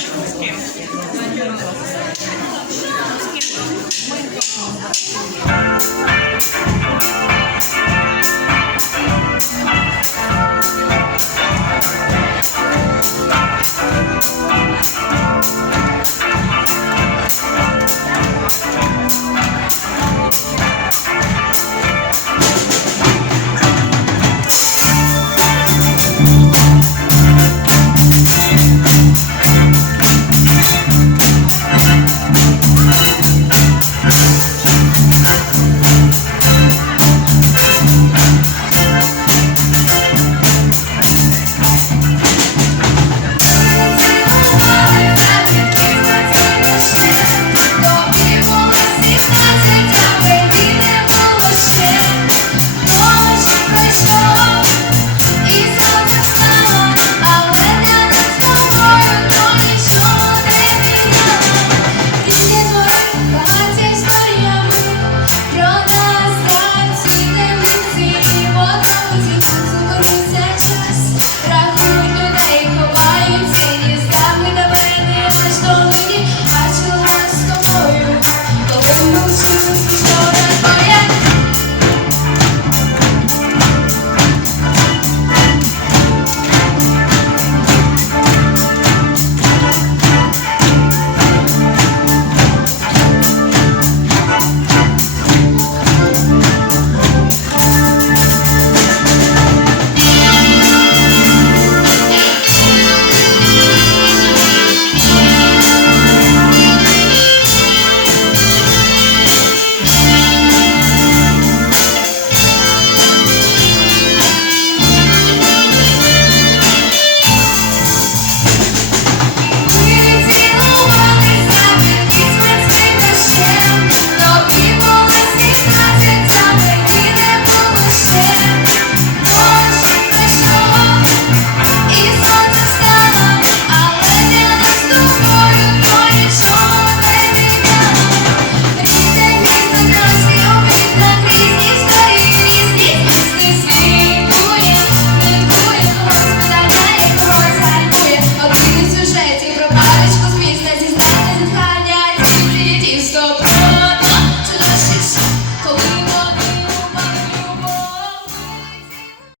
З ким? З ким?